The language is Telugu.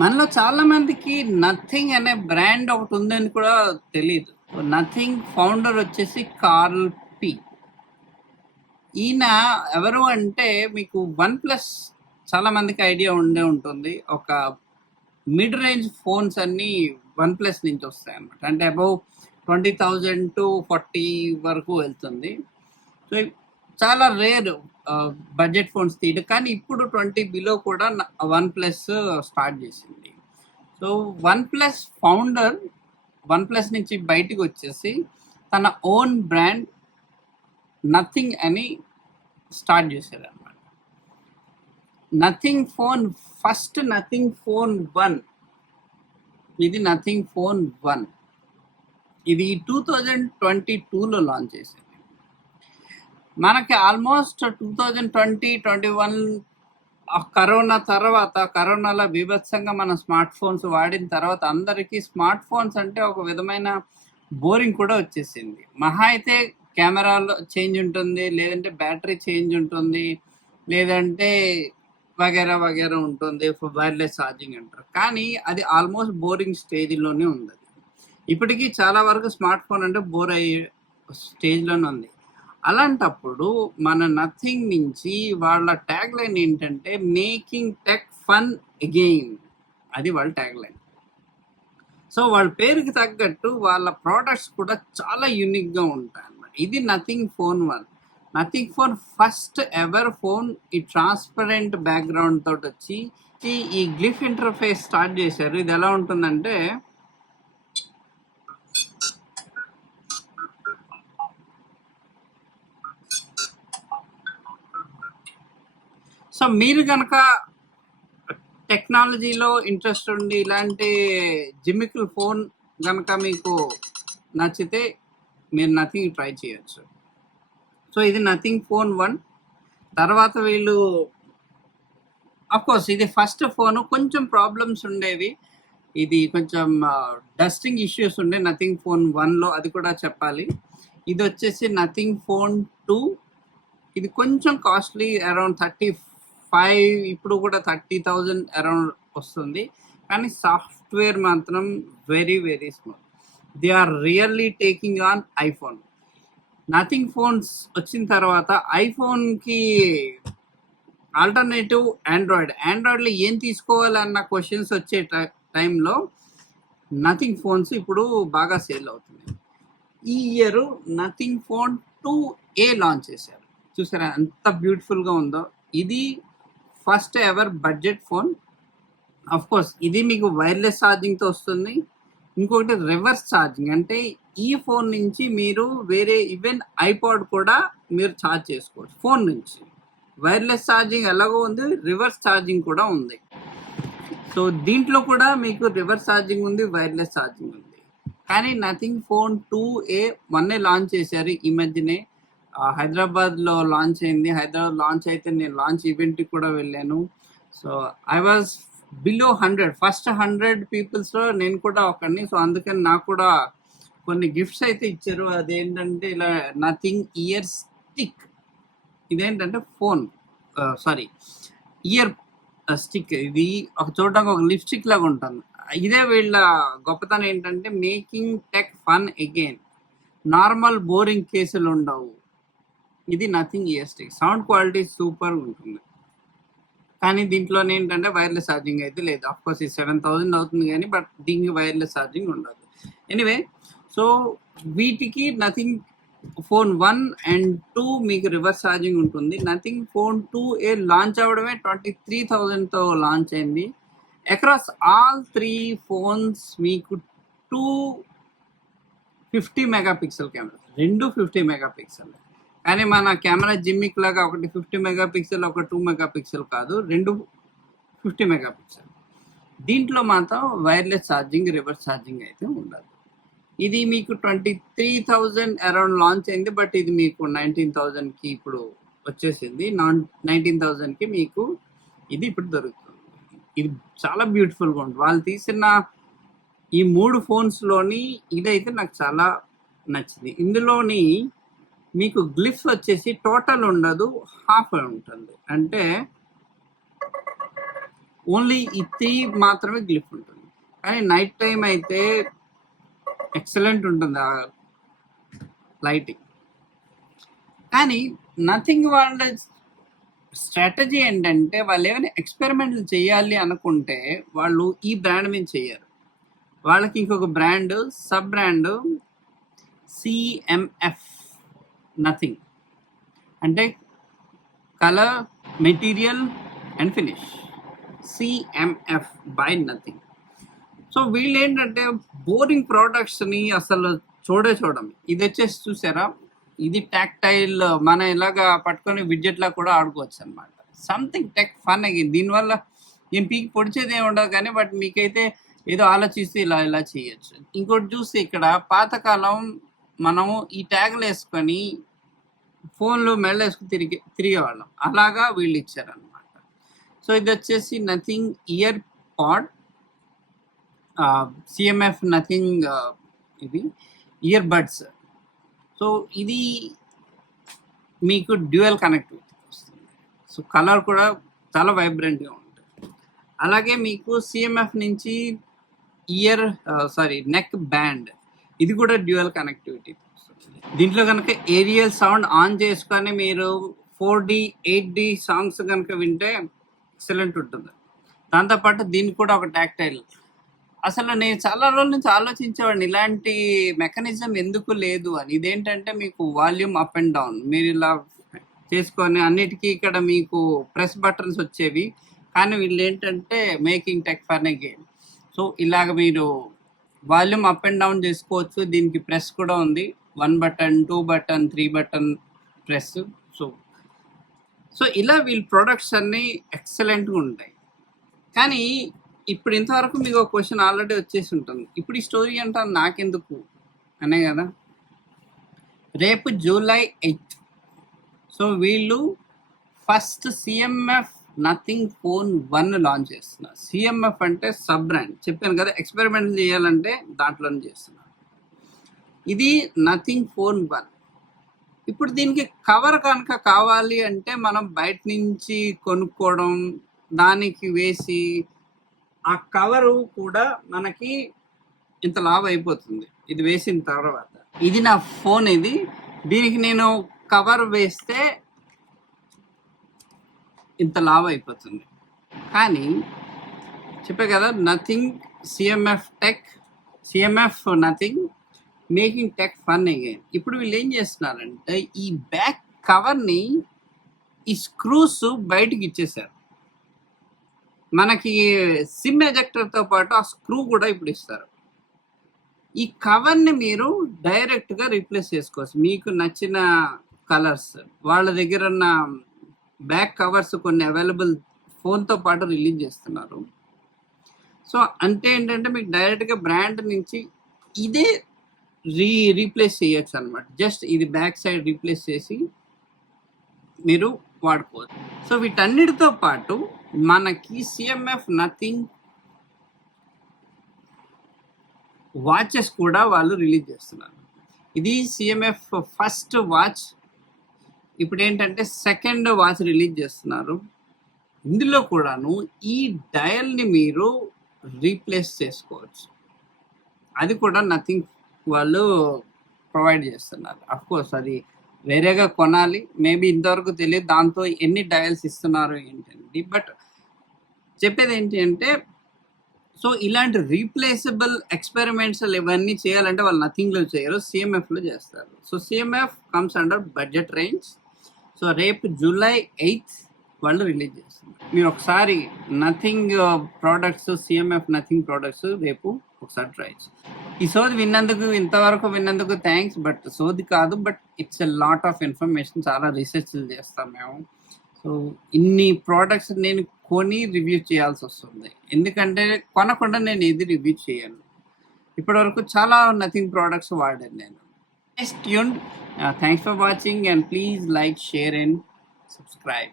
మనలో చాలా మందికి నథింగ్ అనే బ్రాండ్ ఒకటి ఉందని కూడా తెలియదు నథింగ్ ఫౌండర్ వచ్చేసి కార్ల్ పి ఈయన ఎవరు అంటే మీకు వన్ ప్లస్ చాలా మందికి ఐడియా ఉండే ఉంటుంది. ఒక మిడ్ రేంజ్ ఫోన్స్ అన్ని వన్ ప్లస్ నుంచి వస్తాయి అనమాట అంటే above twenty thousand to forty వరకు వెళ్తుంది. సో చాలా రేర్ బడ్జెట్ ఫోన్స్ తీయడం. కానీ ఇప్పుడు ట్వంటీ బిలో కూడా వన్ ప్లస్ స్టార్ట్ చేసింది. So OnePlus founder OnePlus నుంచి బయటకు వచ్చేసి తన ఓన్ బ్రాండ్ నథింగ్ అని స్టార్ట్ చేశారు అనమాట nothing phone first nothing phone one ఇది నథింగ్ ఫోన్ వన్ ఇది టూ థౌజండ్ ట్వంటీ టూలో లాంచ్ చేసింది మనకి almost two thousand twenty twenty one corona తర్వాత కరోనాలో బీభత్సంగా మన స్మార్ట్ ఫోన్స్ వాడిన తర్వాత అందరికీ స్మార్ట్ ఫోన్స్ అంటే ఒక విధమైన బోరింగ్ కూడా వచ్చేసింది. మహా అయితే కెమెరాలో చేంజ్ ఉంటుంది లేదంటే బ్యాటరీ చేంజ్ ఉంటుంది లేదంటే వగేరా వగేరా ఉంటుంది వైర్లెస్ ఛార్జింగ్ అంటారు. కానీ అది ఆల్మోస్ట్ బోరింగ్ స్టేజ్లోనే ఉంది. ఇప్పటికీ చాలా వరకు స్మార్ట్ ఫోన్ అంటే బోర్ అయ్యే స్టేజ్లోనే ఉంది. అలాంటప్పుడు మన నథింగ్ నుంచి వాళ్ళ ట్యాగ్ లైన్ ఏంటంటే మేకింగ్ టెక్ ఫన్ అగెయిన్ అది వాళ్ళ ట్యాగ్ లైన్. సో వాళ్ళ పేరుకి తగ్గట్టు వాళ్ళ ప్రోడక్ట్స్ కూడా చాలా యూనిక్గా ఉంటాయి అన్నమాట ఇది nothing phone one. Nothing phone first ever phone ఈ ట్రాన్స్పరెంట్ బ్యాక్గ్రౌండ్ తోటి వచ్చి ఈ- ఈ గ్లిఫ్ ఇంటర్ఫేస్ స్టార్ట్ చేశారు. ఇది ఎలా ఉంటుందంటే సో మీరు కనుక టెక్నాలజీలో ఇంట్రెస్ట్ ఉండి ఇలాంటి జిమికల్ ఫోన్ కనుక మీకు నచ్చితే మీరు నథింగ్ ట్రై చేయొచ్చు. సో ఇది నథింగ్ ఫోన్ వన్. తర్వాత వీళ్ళు కోర్స్ ఇది ఫస్ట్ ఫోన్. కొంచెం ప్రాబ్లమ్స్ ఉండేవి. ఇది కొంచెం డస్టింగ్ ఇష్యూస్ ఉండే నథింగ్ ఫోన్ వన్లో అది కూడా చెప్పాలి. ఇది వచ్చేసి నథింగ్ ఫోన్ టూ. ఇది కొంచెం కాస్ట్లీ అరౌండ్ థర్టీ ఫైవ్ ఇప్పుడు కూడా థర్టీ థౌజండ్ అరౌండ్ వస్తుంది. కానీ సాఫ్ట్వేర్ మాత్రం very very small they are really taking on iPhone. Nothing phones వచ్చిన తర్వాత ఐఫోన్కి ఆల్టర్నేటివ్ ఆండ్రాయిడ్. ఆండ్రాయిడ్లో ఏం తీసుకోవాలన్న క్వశ్చన్స్ వచ్చే టైంలో నథింగ్ ఫోన్స్ ఇప్పుడు బాగా సేల్ అవుతుంది ఈ year nothing phone two A launch చేశారు? చూసారా ఎంత బ్యూటిఫుల్గా ఉందో. ఇది first ever budget phone. Of course ఇది మీకు వైర్లెస్ ఛార్జింగ్తో వస్తుంది. ఇంకొకటి రివర్స్ ఛార్జింగ్. అంటే ఈ ఫోన్ నుంచి మీరు వేరే ఈవెన్ ఐపాడ్ కూడా మీరు ఛార్జ్ చేసుకోవచ్చు. ఫోన్ నుంచి. వైర్లెస్ ఛార్జింగ్ ఎలాగో ఉంది రివర్స్ ఛార్జింగ్ కూడా ఉంది. సో దీంట్లో కూడా మీకు రివర్స్ ఛార్జింగ్ ఉంది వైర్లెస్ ఛార్జింగ్ ఉంది. కానీ నథింగ్ ఫోన్ టూ ఏ మొన్నే లాంచ్ చేశారు ఈ మధ్యనే. హైదరాబాద్లో లాంచ్ అయింది. హైదరాబాద్ లాంచ్ అయితే నేను లాంచ్ ఈవెంట్కి కూడా వెళ్ళాను. So I was below hundred. First hundred పీపుల్స్లో నేను కూడా ఒకరిని సో అందుకని నాకు కూడా కొన్ని గిఫ్ట్స్ అయితే ఇచ్చారు. అదేంటంటే ఇలా నథింగ్ ఇయర్ స్టిక్. ఇదేంటంటే ఫోన్. Sorry ear stick. ఇది ఒక చూడడానికి ఒక లిప్స్టిక్ లాగా ఉంటుంది ఇదే వీళ్ళ గొప్పతనం ఏంటంటే making tech fun again. Normal boring కేసులు ఉండవు. ఇది నథింగ్ ఈఎస్టీ సౌండ్ క్వాలిటీ సూపర్ ఉంటుంది. కానీ దీంట్లో ఏంటంటే వైర్లెస్ ఛార్జింగ్ అయితే లేదు. అఫ్ కోర్స్ ఇది సెవెన్ థౌజండ్ అవుతుంది కానీ బట్ దీనికి వైర్లెస్ ఛార్జింగ్ ఉండదు. ఎనీవే సో వీటికి nothing phone one and two మీకు రివర్స్ ఛార్జింగ్ ఉంటుంది. Nothing phone two A launch అవ్వడమే ట్వంటీ త్రీ థౌజండ్తో లాంచ్ అయింది. అక్రాస్ ఆల్ త్రీ ఫోన్స్ మీకు two fifty mega pixel camera రెండు ఫిఫ్టీ మెగా పిక్సెల్ కానీ మన కెమెరా జిమ్మిక్ లాగా ఒకటి ఫిఫ్టీ మెగా పిక్సెల్ ఒక టూ మెగా పిక్సెల్ కాదు రెండు ఫిఫ్టీ మెగా పిక్సెల్ దీంట్లో మాత్రం వైర్లెస్ ఛార్జింగ్ రివర్స్ ఛార్జింగ్ అయితే ఉండదు. ఇది మీకు twenty three thousand around launch అయింది బట్ ఇది మీకు నైన్టీన్ థౌజండ్కి ఇప్పుడు వచ్చేసింది. నాన్ నైన్టీన్ థౌజండ్కి మీకు ఇది ఇప్పుడు దొరుకుతుంది. ఇది చాలా బ్యూటిఫుల్గా ఉంటుంది. వాళ్ళు తీసిన ఈ మూడు ఫోన్స్లోని ఇదైతే నాకు చాలా నచ్చింది. ఇందులోని మీకు గ్లిఫ్ వచ్చేసి టోటల్ ఉండదు హాఫ్ ఉంటుంది. అంటే ఓన్లీ ఈ త్రీ మాత్రమే గ్లిఫ్ ఉంటుంది. కానీ నైట్ టైం అయితే ఎక్సలెంట్ ఉంటుంది ఆ లైటింగ్ కానీ నథింగ్ వాళ్ళ స్ట్రాటజీ ఏంటంటే వాళ్ళు ఏమైనా ఎక్స్పెరిమెంట్లు చేయాలి అనుకుంటే వాళ్ళు ఈ బ్రాండ్ మీద చేయరు. వాళ్ళకి ఇంకొక brand sub brand CMF nothing అంటే colour material and finish. CMF by nothing so వీళ్ళు ఏంటంటే బోరింగ్ ప్రోడక్ట్స్ని అసలు చూడే చూడడం ఇది వచ్చేసి చూసారా? ఇది టాక్టైల్ మన ఇలాగా పట్టుకొని విడ్జెట్లా కూడా ఆడుకోవచ్చు అనమాట సంథింగ్ టెక్ ఫన్ అయ్యింది. దీనివల్ల ఏం పీకి పొడిచేది ఏమి ఉండదు కానీ బట్ మీకైతే ఏదో ఆలోచిస్తే ఇలా ఇలా చేయొచ్చు. ఇంకోటి చూస్తే ఇక్కడ పాతకాలం మనము ఈ ట్యాగులు వేసుకొని ఫోన్లు మెల్ల వేసుకుని తిరిగి తిరిగేవాళ్ళం. అలాగా వీళ్ళు ఇచ్చారనమాట సో ఇది వచ్చేసి nothing ear pod CMF nothing ఇది ఇయర్ బడ్స్ సో ఇది మీకు డ్యూయల్ కనెక్టివిటీ వస్తుంది. సో కలర్ కూడా చాలా వైబ్రెంట్గా ఉంటుంది. అలాగే మీకు సిఎంఎఫ్ నుంచి ఇయర్ సారీ నెక్ బ్యాండ్ ఇది కూడా డ్యూయల్ కనెక్టివిటీ. దీంట్లో కనుక ఏరియల్ సౌండ్ ఆన్ చేసుకొని మీరు four D eight D songs కనుక వింటే ఎక్సలెంట్ ఉంటుంది. దాంతోపాటు దీనికి కూడా ఒక టాక్టైల్. అసలు నేను చాలా రోజుల నుంచి ఆలోచించేవాడిని ఇలాంటి మెకానిజం ఎందుకు లేదు అని. ఇదేంటంటే మీకు వాల్యూమ్ అప్ అండ్ డౌన్. మీరు ఇలా చేసుకొని అన్నిటికీ ఇక్కడ మీకు ప్రెస్ బటన్స్ వచ్చేవి. కానీ వీళ్ళు ఏంటంటే making tech for game. So ఇలాగ మీరు వాల్యూమ్ అప్ అండ్ డౌన్ చేసుకోవచ్చు. దీనికి ప్రెస్ కూడా ఉంది. One button two button three button press. So so ఇలా వీళ్ళ ప్రొడక్ట్స్ అన్నీ ఎక్సలెంట్గా ఉంటాయి. కానీ ఇప్పుడు ఇంతవరకు మీకు ఒక క్వశ్చన్ ఆల్రెడీ వచ్చేసి ఉంటుంది. ఇప్పుడు ఈ స్టోరీ అంటే నాకెందుకు? అనే కదా. రేపు జూలై ఎయిత్. సో వీళ్ళు first CMF Nothing phone one launch చేస్తున్నా. సిఎంఎఫ్ అంటే సబ్ బ్రాండ్ చెప్పాను కదా ఎక్స్పెరిమెంట్ చేయాలంటే దాంట్లోనే చేస్తున్నా. ఇది నథింగ్ ఫోన్ వన్ ఇప్పుడు దీనికి కవర్ కనుక కావాలి అంటే మనం బయట నుంచి కొనుక్కోవడం దానికి వేసి ఆ కవరు కూడా మనకి ఇంత లాభ అయిపోతుంది. ఇది వేసిన తర్వాత. ఇది నా ఫోన్ ఇది. దీనికి నేను కవర్ వేస్తే ఇంత లాభ అయిపోతుంది. కానీ చెప్పే కదా nothing CMF tech CMF nothing making tech fun again ఇప్పుడు వీళ్ళు ఏం చేస్తున్నారంటే ఈ బ్యాక్ కవర్ని ఈ స్క్రూస్ బయటికి ఇచ్చేసారు మనకి సిమ్ ఎజెక్టర్తో పాటు ఆ స్క్రూ కూడా ఇప్పుడు ఇస్తారు. ఈ కవర్ని మీరు డైరెక్ట్గా రీప్లేస్ చేసుకోవచ్చు. మీకు నచ్చిన కలర్స్ వాళ్ళ దగ్గర ఉన్న బ్యాక్ కవర్స్ కొన్ని అవైలబుల్ ఫోన్తో పాటు రిలీజ్ చేస్తున్నారు. సో అంటే ఏంటంటే మీకు డైరెక్ట్గా బ్రాండ్ నుంచి ఇదే రీ రీప్లేస్ చేయొచ్చు అనమాట జస్ట్ ఇది బ్యాక్ సైడ్ రీప్లేస్ చేసి మీరు వాడుకోవచ్చు. సో వీటన్నిటితో పాటు మనకి సిఎంఎఫ్ నథింగ్ వాచెస్ కూడా వాళ్ళు రిలీజ్ చేస్తున్నారు. ఇది సిఎంఎఫ్ ఫస్ట్ వాచ్ ఇప్పుడు ఏంటంటే సెకండ్ వాచ్ రిలీజ్ చేస్తున్నారు. ఇందులో కూడాను ఈ డయల్ని మీరు రీప్లేస్ చేసుకోవచ్చు. అది కూడా నథింగ్ వాళ్ళు ప్రొవైడ్ చేస్తున్నారు. అఫ్ కోర్స్ అది వేరేగా కొనాలి. మేబీ ఇంతవరకు తెలియదు దాంతో ఎన్ని డయల్స్ ఇస్తున్నారు ఏంటండి బట్ చెప్పేది ఏంటి అంటే సో ఇలాంటి రీప్లేసబుల్ ఎక్స్పెరిమెంట్స్ ఇవన్నీ చేయాలంటే వాళ్ళు నథింగ్లో చేయరు. సిఎంఎఫ్లో చేస్తారు. So CMF comes under budget range so రేపు జూలై ఎయిత్ వాళ్ళు రిలీజ్ చేస్తున్నారు. మీరు ఒకసారి nothing uh, products CMF nothing products రేపు ఒకసారి ట్రై ఈ సోది విన్నందుకు ఇంతవరకు విన్నందుకు థ్యాంక్స్ బట్ సోది కాదు but it's a lot of information చాలా రీసెర్చ్ చేస్తాం మేము. సో ఇన్ని ప్రోడక్ట్స్ నేను కొని రివ్యూ చేయాల్సి వస్తుంది. ఎందుకంటే కొనకుండా నేను ఏది రివ్యూ చేయను. ఇప్పటివరకు చాలా నథింగ్ ప్రోడక్ట్స్ వాడాను నేను. Stay tuned. Uh, thanks for watching and please like, share and subscribe.